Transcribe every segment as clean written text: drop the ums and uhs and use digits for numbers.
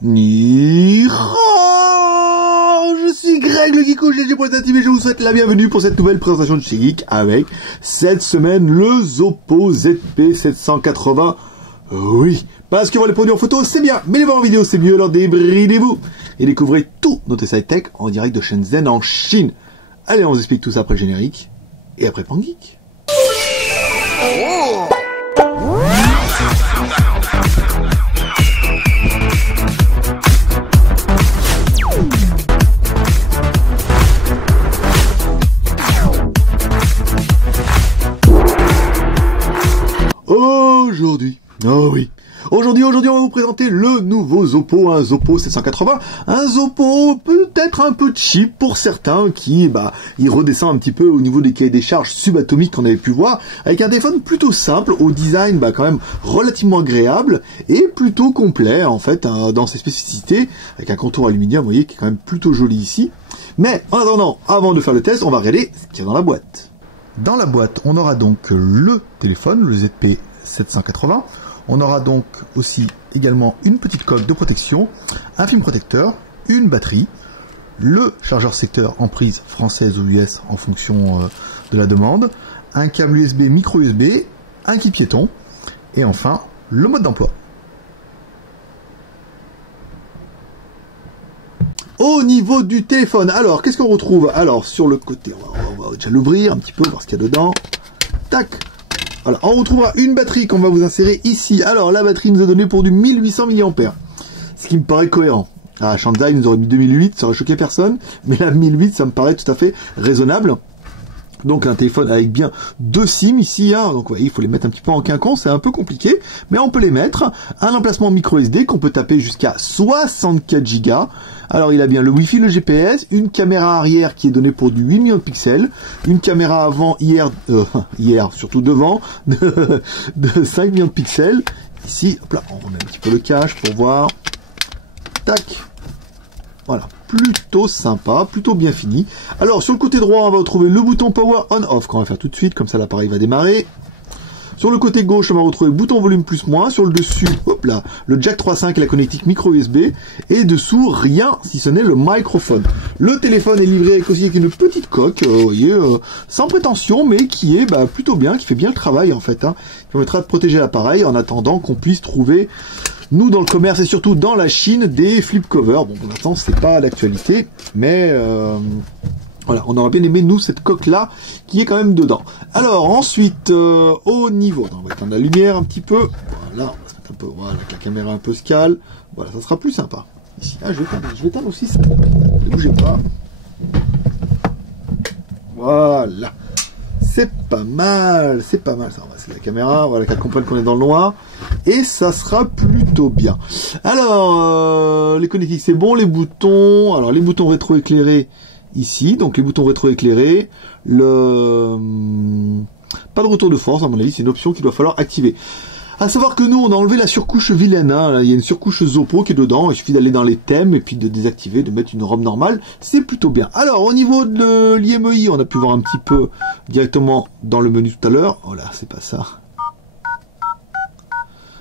Ni hao, je suis Greg le Geeko GG pour les et je vous souhaite la bienvenue pour cette nouvelle présentation de chez Geek avec cette semaine le Zoppo ZP780. Oui, parce que voir les produits en photo c'est bien, mais les voir en vidéo c'est mieux, alors débridez-vous et découvrez tout notre site tech en direct de Shenzhen en Chine. Allez, on vous explique tout ça après le générique et après Pan Geek. Aujourd'hui, on va vous présenter le nouveau Zoppo, un Zoppo 780, un Zoppo peut-être un peu cheap pour certains qui, il redescend un petit peu au niveau des cahiers des charges subatomiques qu'on avait pu voir, avec un téléphone plutôt simple, au design, quand même relativement agréable et plutôt complet, en fait, dans ses spécificités, avec un contour aluminium, vous voyez, qui est quand même plutôt joli ici. Mais, en attendant, avant de faire le test, on va regarder ce qu'il y a dans la boîte. Dans la boîte, on aura donc le téléphone, le ZP780. On aura donc aussi également une petite coque de protection, un film protecteur, une batterie, le chargeur secteur en prise française ou US en fonction de la demande, un câble USB micro USB, un kit piéton et enfin le mode d'emploi. Au niveau du téléphone, alors qu'est-ce qu'on retrouve? Alors sur le côté, on va déjà l'ouvrir un petit peu, voir ce qu'il y a dedans. Tac. Voilà, on retrouvera une batterie qu'on va vous insérer ici. Alors, la batterie nous a donné pour du 1800 mAh. Ce qui me paraît cohérent. À Shanghai, nous aurait mis 2008, ça aurait choqué personne. Mais la 1008, ça me paraît tout à fait raisonnable. Donc, un téléphone avec bien 2 SIM ici. Donc, ouais, il faut les mettre un petit peu en quinconce, c'est un peu compliqué. Mais on peut les mettre. Un emplacement micro SD qu'on peut taper jusqu'à 64 Go. Alors, il a bien le Wi-Fi, le GPS, une caméra arrière qui est donnée pour du 8 millions de pixels, une caméra avant surtout devant, de 5 millions de pixels. Ici, hop là, on remet un petit peu le cache pour voir. Tac. Voilà, plutôt sympa, plutôt bien fini. Alors, sur le côté droit, on va retrouver le bouton Power On-Off qu'on va faire tout de suite, comme ça l'appareil va démarrer. Sur le côté gauche, on va retrouver le bouton volume plus-moins. Sur le dessus, hop là, le jack 3.5 et la connectique micro USB. Et dessous, rien si ce n'est le microphone. Le téléphone est livré avec une petite coque, vous voyez, sans prétention, mais qui est plutôt bien, qui fait bien le travail en fait. Qui permettra de protéger l'appareil en attendant qu'on puisse trouver, nous dans le commerce et surtout dans la Chine, des flip covers. Bon, pour l'instant, c'est pas d'actualité, mais... voilà, on aurait bien aimé, nous, cette coque-là, qui est quand même dedans. Alors, ensuite, au niveau... on va éteindre la lumière un petit peu. Voilà, on va se mettre un peu... Voilà, que la caméra un peu se cale. Voilà, ça sera plus sympa. Ici, je vais éteindre aussi ça. Ne bougez pas. Voilà. C'est pas mal, ça. C'est la caméra, voilà, qu'elle comprenne qu'on est dans le noir. Et ça sera plutôt bien. Alors, les connectiques, c'est bon. Les boutons... Alors, les boutons rétroéclairés... Ici, donc les boutons rétroéclairés, pas de retour de force, à mon avis, c'est une option qu'il va falloir activer. À savoir que nous, on a enlevé la surcouche vilaine, il y a une surcouche Zoppo qui est dedans, il suffit d'aller dans les thèmes et puis de désactiver, de mettre une robe normale, c'est plutôt bien. Alors, au niveau de l'IMEI, on a pu voir un petit peu directement dans le menu tout à l'heure. Oh là, c'est pas ça.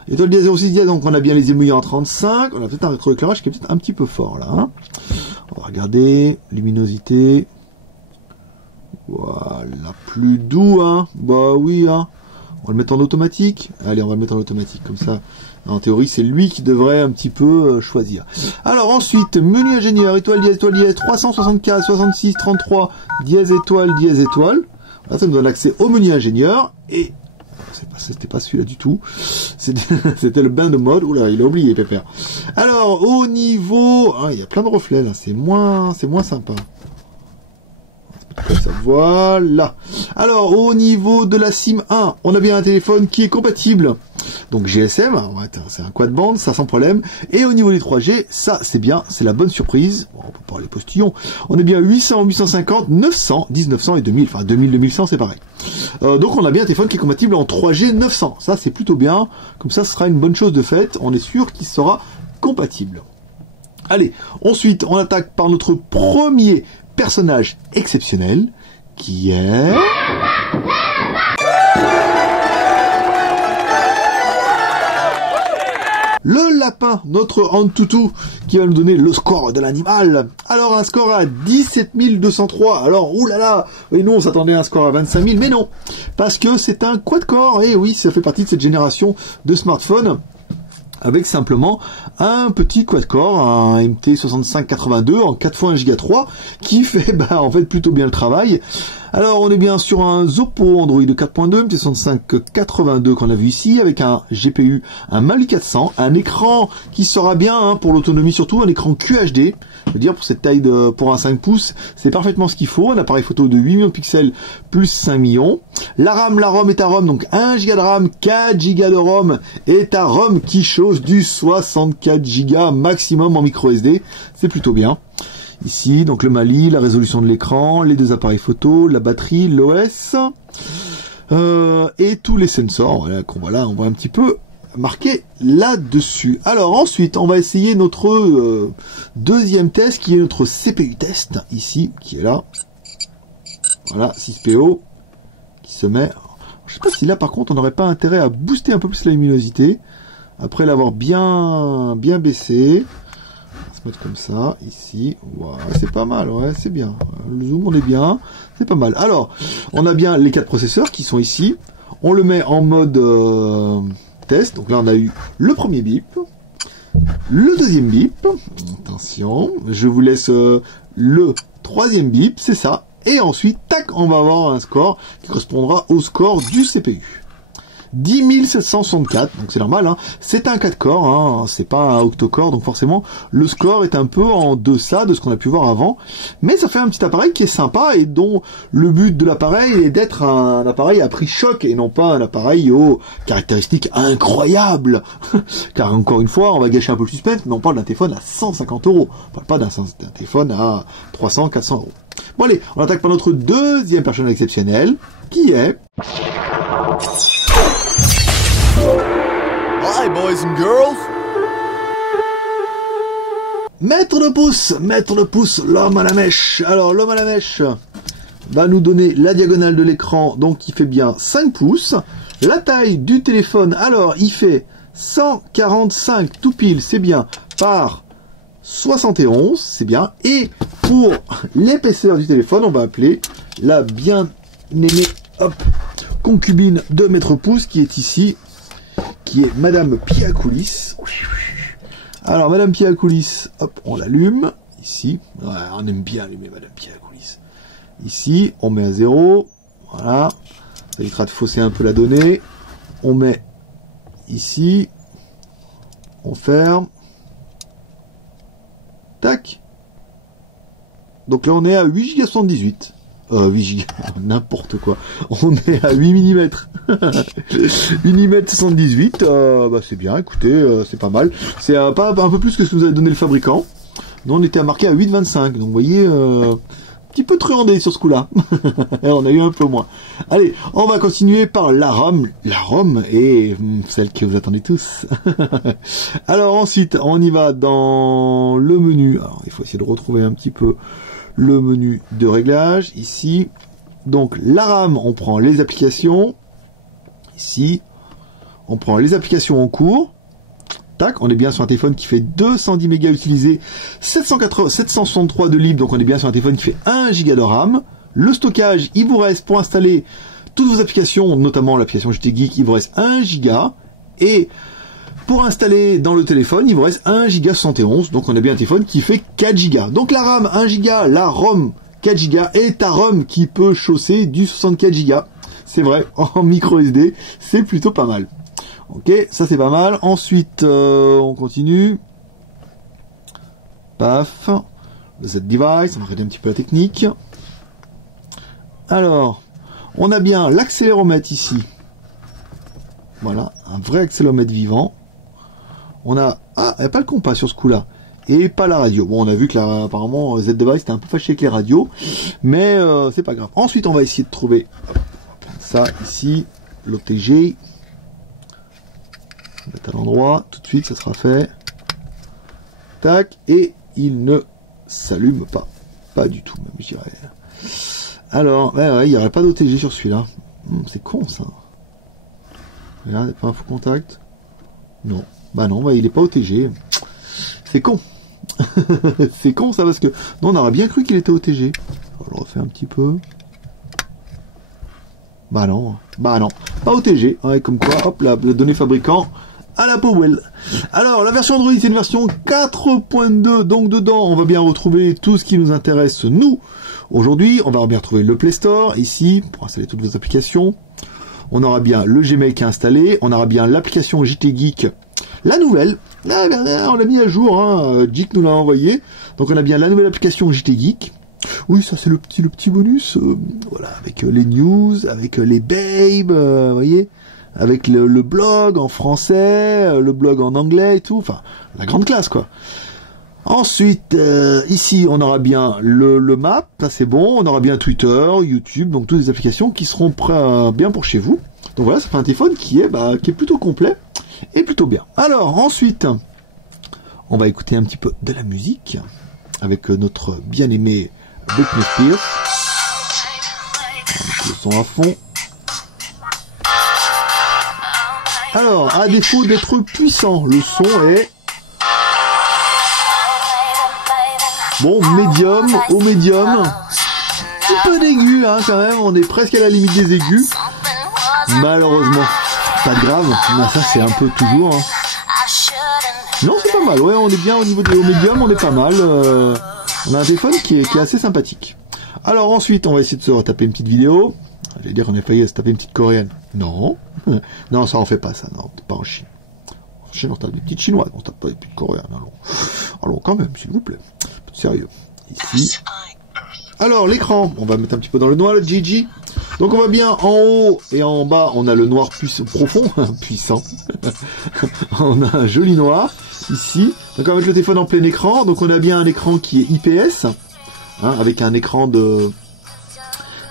Étoile dièse 06 dièse, donc on a bien les IMEI en 35, on a peut-être un rétroéclairage qui est peut-être un petit peu fort là. On va regarder, luminosité, voilà, plus doux, bah oui, on va le mettre en automatique, allez, on va le mettre en automatique, comme ça, en théorie, c'est lui qui devrait un petit peu choisir. Alors ensuite, menu ingénieur, étoile dièse, 375, 66, 33, dièse étoile, voilà, ça nous donne accès au menu ingénieur, et c'était pas celui-là du tout. C'était le bain de mode. Oula, il a oublié, Pépère. Alors, au niveau... il y a plein de reflets, là. C'est moins sympa. Ça, voilà. Alors, au niveau de la SIM 1, on a bien un téléphone qui est compatible. Donc, GSM, c'est un quad band, ça sans problème. Et au niveau des 3G, ça, c'est bien, c'est la bonne surprise. Bon, on peut parler postillon. On est bien 800, 850, 900, 1900 et 2000. Enfin, 2000, 2100, c'est pareil. Donc, on a bien un téléphone qui est compatible en 3G 900. Ça, c'est plutôt bien. Comme ça, ce sera une bonne chose de fait. On est sûr qu'il sera compatible. Allez, ensuite, on attaque par notre premier personnage exceptionnel, qui est... le lapin, notre Antutu, qui va nous donner le score de l'animal. Alors un score à 17 203. Alors oulala, et nous on s'attendait à un score à 25 000, mais non, parce que c'est un quad-core, et oui, ça fait partie de cette génération de smartphones, avec simplement un petit quad-core, un MT6582 en 4 x 1 Go 3, qui fait en fait plutôt bien le travail. Alors on est bien sur un Oppo Android 4.2, MT6582 qu'on a vu ici, avec un GPU, un Mali 400, un écran qui sera bien pour l'autonomie surtout, un écran QHD. Je veux dire, pour cette taille pour un 5 pouces, c'est parfaitement ce qu'il faut. Un appareil photo de 8 millions de pixels plus 5 millions. La ROM est à ROM, donc 1 Go de RAM, 4 Go de ROM, et à ROM qui chose du 64 Go maximum en micro SD. C'est plutôt bien. Ici, donc le Mali, la résolution de l'écran, les deux appareils photo, la batterie, l'OS, et tous les sensors, voilà, qu'on on voit un petit peu marqué là-dessus. Alors ensuite, on va essayer notre deuxième test, qui est notre CPU test, ici, qui est là. Voilà, 6PO, qui se met... Je sais pas si là, par contre, on n'aurait pas intérêt à booster un peu plus la luminosité, après l'avoir bien baissé. On va se mettre comme ça, ici, voilà, c'est pas mal, ouais, c'est bien. Le zoom, on est bien, c'est pas mal. Alors, on a bien les 4 processeurs qui sont ici. On le met en mode test. Donc là, on a eu le premier bip, le deuxième bip. Attention, je vous laisse le troisième bip, c'est ça. Et ensuite, tac, on va avoir un score qui correspondra au score du CPU. 10 764, donc c'est normal, c'est un 4-core, c'est pas un octo-core, donc forcément le score est un peu en deçà de ce qu'on a pu voir avant, mais ça fait un petit appareil qui est sympa et dont le but de l'appareil est d'être un appareil à prix choc et non pas un appareil aux caractéristiques incroyables, car encore une fois on va gâcher un peu le suspense, mais on parle d'un téléphone à 150 €, on parle pas d'un téléphone à 300, 400 €. Bon allez, on attaque par notre deuxième personnage exceptionnel, qui est... Hi boys and girls. Mettre le pouce, l'homme à la mèche. Alors l'homme à la mèche va nous donner la diagonale de l'écran, donc qui fait bien 5 pouces. La taille du téléphone, alors il fait 145 tout pile, c'est bien, par 71, c'est bien. Et pour l'épaisseur du téléphone, on va appeler la bien aimée concubine de Maître Pouce, qui est ici, qui est Madame Piakoulis. Alors, Madame Piakoulis, hop, on l'allume, ici. Ouais, on aime bien allumer Madame Piakoulis. Ici, on met à 0, voilà. Ça évitera de fausser un peu la donnée. On met ici, on ferme. Tac. Donc là, on est à 8 Go 78. 8 Go, n'importe quoi. On est à 8 mm. 8 mm 78, c'est bien, écoutez, c'est pas mal. C'est un peu plus que ce que nous avait donné le fabricant. Nous, on était à marquer à 8,25. Donc, vous voyez, un petit peu truandé sur ce coup-là. On a eu un peu moins. Allez, on va continuer par la ROM. La ROM est celle que vous attendez tous. Alors, ensuite, on y va dans le menu. Alors, il faut essayer de retrouver un petit peu le menu de réglage, ici. Donc, la RAM, on prend les applications. Ici, on prend les applications en cours. Tac, on est bien sur un téléphone qui fait 210 mégas utilisés, 763 de libre, donc on est bien sur un téléphone qui fait 1 Go de RAM. Le stockage, il vous reste pour installer toutes vos applications, notamment l'application JT Geek, il vous reste 1 Go. Et pour installer dans le téléphone, il vous reste 1 Go 71, donc on a bien un téléphone qui fait 4 Go. Donc la RAM 1 Go, la ROM 4 Go, et ta ROM qui peut chausser du 64 Go. C'est vrai, en micro SD, c'est plutôt pas mal. Ok, ça c'est pas mal. Ensuite, on continue. Paf. Le Z-Device, on va regarder un petit peu la technique. Alors, on a bien l'accéléromètre ici. Voilà, un vrai accéléromètre vivant. On a... Ah, il n'y a pas le compas sur ce coup-là. Et pas la radio. Bon, on a vu que là, apparemment, Z-Device était un peu fâché avec les radios. Mais c'est pas grave. Ensuite, on va essayer de trouver ça ici. L'OTG. On va mettre à l'endroit. Tout de suite, ça sera fait. Tac. Et il ne s'allume pas. Pas du tout, même, je dirais. Alors, ouais, il n'y aurait pas d'OTG sur celui-là. C'est con, ça. Regarde, pas un faux contact. Non. Bah non, bah, il est pas OTG. C'est con. C'est con ça parce que non, on aurait bien cru qu'il était OTG. On le refait un petit peu. Bah non, pas OTG. Ouais, comme quoi, hop, la donnée fabricant à la poubelle. Alors, la version Android, c'est une version 4.2. Donc dedans, on va bien retrouver tout ce qui nous intéresse nous. Aujourd'hui, on va bien retrouver le Play Store ici pour installer toutes vos applications. On aura bien le Gmail qui est installé. On aura bien l'application JT Geek. La nouvelle, là, on l'a mis à jour, hein, Geek nous l'a envoyé. Donc on a bien la nouvelle application JT Geek. Oui, ça c'est le petit bonus, voilà, avec les news, avec les babes, vous voyez, avec le blog en français, le blog en anglais et tout, enfin, la grande classe quoi. Ensuite, ici on aura bien le map, ça c'est bon, on aura bien Twitter, YouTube, donc toutes les applications qui seront bien pour chez vous. Donc voilà, ça fait un téléphone qui est plutôt complet et plutôt bien. Alors ensuite, on va écouter un petit peu de la musique avec notre bien-aimé Britney Spears. Le son à fond. Alors, à défaut d'être puissant, le son est bon, médium, au médium. Un petit peu d'aigu, hein, quand même. On est presque à la limite des aigus. Malheureusement, pas de grave. Mais ça, c'est un peu toujours. Hein. Non, c'est pas mal. Ouais, on est bien au niveau au médium, on est pas mal. On a un téléphone qui est assez sympathique. Alors ensuite, on va essayer de se retaper une petite vidéo. J'allais dire qu'on a failli se taper une petite coréenne. Non. Non, ça en fait pas ça. Non, t'es pas en Chine. En Chine, on tape des petites chinoises. On tape pas des petites coréennes. Allons quand même, s'il vous plaît. Sérieux. Ici. Alors, l'écran. On va mettre un petit peu dans le noir, le GG. Donc on va bien en haut et en bas, on a le noir profond, puissant. On a un joli noir ici. Donc on va mettre le téléphone en plein écran. Donc on a bien un écran qui est IPS, hein, avec un écran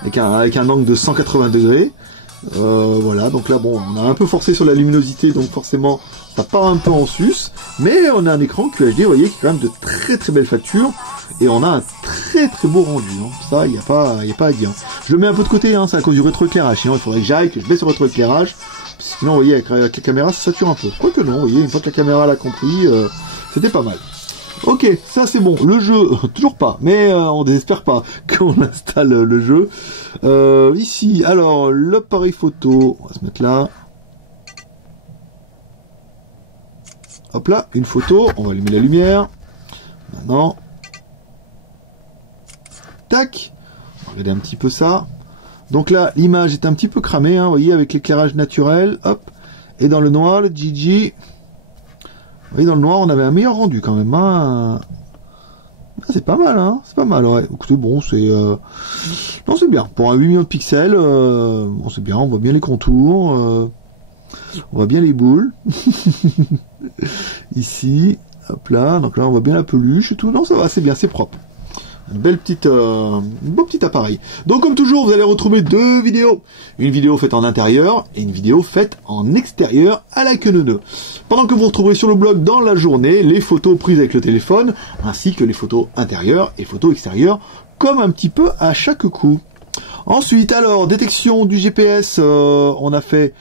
avec un angle de 180 degrés. Voilà, donc là bon, on a un peu forcé sur la luminosité, donc forcément ça part un peu en sus, mais on a un écran QHD, vous voyez, qui est quand même de très très belle facture, et on a un très très beau rendu, hein. Ça, il n'y a pas à dire. Je le mets un peu de côté, hein, c'est à cause du rétroéclairage, sinon il faudrait que j'aille, que je baisse le rétroéclairage, sinon vous voyez, avec la caméra ça sature un peu. Quoique non, vous voyez, une fois que la caméra l'a compris, c'était pas mal. Ok, ça c'est bon. Le jeu, toujours pas, mais on désespère pas qu'on installe le jeu. Ici, alors, l'appareil photo, on va se mettre là. Hop là, une photo, on va allumer la lumière. Maintenant. Tac, on va regarder un petit peu ça. Donc là, l'image est un petit peu cramée, hein, vous voyez, avec l'éclairage naturel, hop. Et dans le noir, le GG... Vous voyez, dans le noir, on avait un meilleur rendu quand même. Hein. C'est pas mal, hein. C'est pas mal, ouais. Écoutez, bon, c'est... Non, c'est bien. Pour un 8 millions de pixels, bon, c'est bien. On voit bien les contours. On voit bien les boules. Ici. Hop là. Donc là, on voit bien la peluche et tout. Non, ça va, c'est bien, c'est propre. Une belle petite, un beau petit appareil. Donc comme toujours, vous allez retrouver deux vidéos. Une vidéo faite en intérieur et une vidéo faite en extérieur à la queue neuve. Pendant que vous retrouverez sur le blog dans la journée les photos prises avec le téléphone, ainsi que les photos intérieures et photos extérieures, comme un petit peu à chaque coup. Ensuite, alors, détection du GPS, on a fait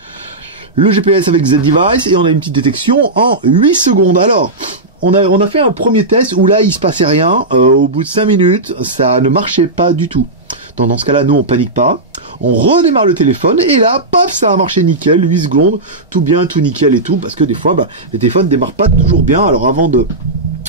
le GPS avec Z-Device et on a une petite détection en 8 secondes. Alors, on a fait un premier test où là il se passait rien, au bout de 5 minutes ça ne marchait pas du tout. Donc dans ce cas là nous on panique pas, on redémarre le téléphone et là paf ça a marché nickel, 8 secondes, tout bien, tout nickel et tout, parce que des fois les téléphones démarrent pas toujours bien. Alors avant de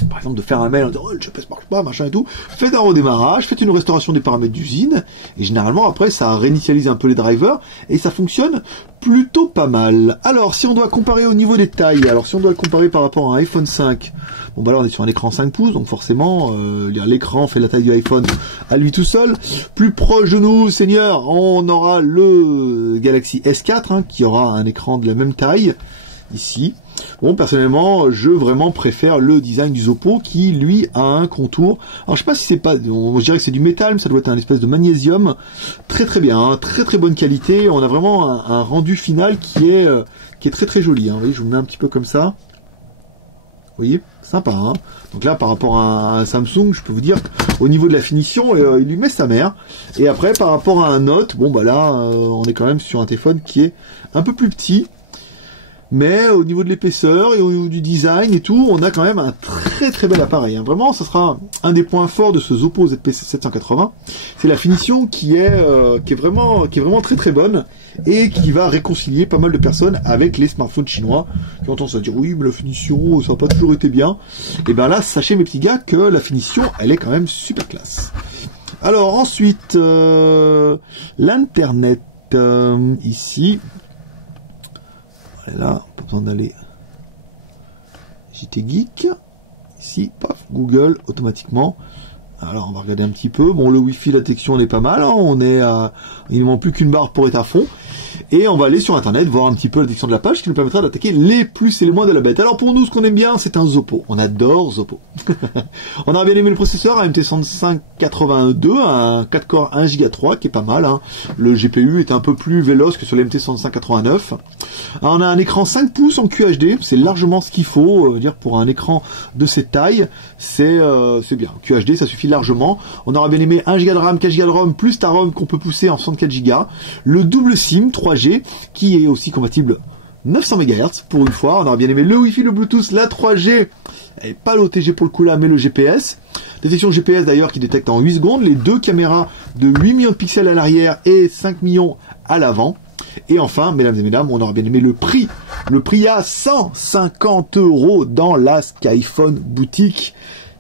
par exemple de faire un mail en disant oh le GPS marche pas machin et tout, faites un redémarrage, faites une restauration des paramètres d'usine et généralement après ça réinitialise un peu les drivers et ça fonctionne plutôt pas mal. Alors si on doit comparer au niveau des tailles, alors si on doit le comparer par rapport à un iPhone 5, bon bah là on est sur un écran 5 pouces donc forcément l'écran fait la taille du iPhone à lui tout seul. Plus proche de nous Seigneur, on aura le Galaxy S4 hein, qui aura un écran de la même taille ici. Bon, personnellement, je vraiment préfère le design du Oppo qui, lui, a un contour. Alors, je sais pas si c'est pas, je dirais que c'est du métal, mais ça doit être un espèce de magnésium. Très très bien, hein, très très bonne qualité. On a vraiment un rendu final qui est très très joli. Hein. Vous voyez, je vous mets un petit peu comme ça. Vous voyez, sympa. Hein. Donc là, par rapport à un Samsung, je peux vous dire au niveau de la finition, il lui met sa mère. Et après, par rapport à un Note, bon bah là, on est quand même sur un téléphone qui est un peu plus petit. mais au niveau de l'épaisseur et au niveau du design et tout, on a quand même un très très bel appareil. Hein. Vraiment, ça sera un des points forts de ce Oppo ZPC 780. C'est la finition qui est vraiment très très bonne et qui va réconcilier pas mal de personnes avec les smartphones chinois qui ont tendance à dire oui, mais la finition, ça n'a pas toujours été bien. Et ben là, sachez mes petits gars que la finition, elle est quand même super classe. Alors ensuite, l'internet ici. Là, pas besoin d'aller JT Geek. Ici, paf, Google, automatiquement. Alors, on va regarder un petit peu. Bon, le Wi-Fi, la détection, on est pas mal. Hein. On est à... Il ne manque plus qu'une barre pour être à fond. Et on va aller sur Internet, voir un petit peu la détection de la page, qui nous permettra d'attaquer les plus et les moins de la bête. Alors, pour nous, ce qu'on aime bien, c'est un Oppo. On adore Oppo. On a bien aimé le processeur, un MT6582, un 4 core 1 Go 3, qui est pas mal. Hein. Le GPU est un peu plus véloce que sur le MT6589. On a un écran 5 pouces en QHD. C'est largement ce qu'il faut, dire pour un écran de cette taille. C'est bien. QHD, ça suffit largement. On aura bien aimé 1 Go de RAM, 4 Go de ROM, plus ta ROM qu'on peut pousser en 64 Go. Le double SIM 3G, qui est aussi compatible 900 MHz pour une fois. On aura bien aimé le Wi-Fi, le Bluetooth, la 3G, et pas l'OTG pour le coup là, mais le GPS. Détection GPS d'ailleurs qui détecte en 8 secondes. Les deux caméras de 8 millions de pixels à l'arrière et 5 millions à l'avant. Et enfin, mesdames et mesdames, on aura bien aimé le prix. Le prix à 150 € dans la Skyphone boutique.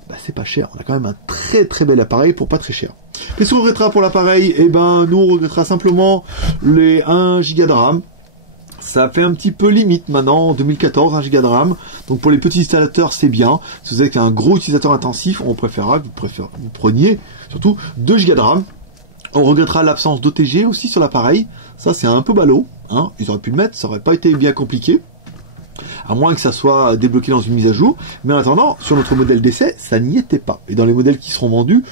Bah, c'est pas cher. On a quand même un très très bel appareil pour pas très cher. Qu'est-ce qu'on regrettera pour l'appareil? Eh ben, nous on regrettera simplement les 1 Go de RAM. Ça fait un petit peu limite maintenant, en 2014, 1 Go de RAM. Donc pour les petits installateurs, c'est bien. Si vous êtes un gros utilisateur intensif, on préférera que vous preniez surtout 2 Go de RAM. On regrettera l'absence d'OTG aussi sur l'appareil. Ça, c'est un peu ballot. Hein. Ils auraient pu le mettre, ça aurait pas été bien compliqué. À moins que ça soit débloqué dans une mise à jour. Mais en attendant, sur notre modèle d'essai, ça n'y était pas. Et dans les modèles qui seront vendus,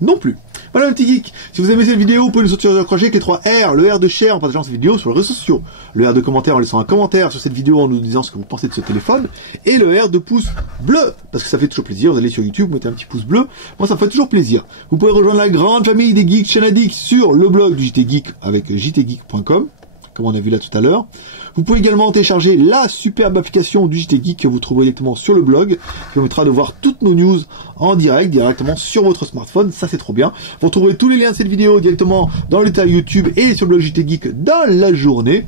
non plus. Voilà un petit geek. Si vous aimez cette vidéo, vous pouvez nous soutenir avec les 3 R. Le R de share en partageant cette vidéo sur les réseaux sociaux. Le R de commentaire en laissant un commentaire sur cette vidéo en nous disant ce que vous pensez de ce téléphone. Et le R de pouce bleu. Parce que ça fait toujours plaisir. Vous allez sur YouTube, vous mettez un petit pouce bleu. Moi, ça me fait toujours plaisir. Vous pouvez rejoindre la grande famille des geeks Chanadic sur le blog du JT Geek avec jtgeek.com. Comme on a vu là tout à l'heure. Vous pouvez également télécharger la superbe application du JT Geek que vous trouverez directement sur le blog, qui permettra de voir toutes nos news en direct, directement sur votre smartphone. Ça, c'est trop bien. Vous retrouverez tous les liens de cette vidéo directement dans le détail YouTube et sur le blog JT Geek dans la journée.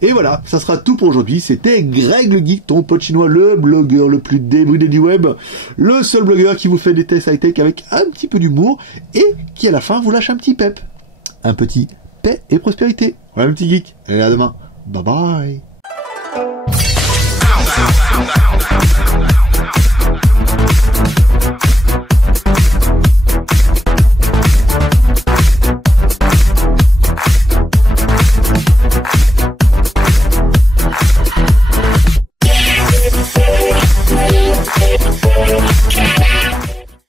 Et voilà, ça sera tout pour aujourd'hui. C'était Greg le Geek, ton pote chinois, le blogueur le plus débridé du web, le seul blogueur qui vous fait des tests high-tech avec un petit peu d'humour et qui à la fin vous lâche un petit pep. Un petit paix et prospérité. Voilà, mon petit geek. Allez, à demain. Bye bye.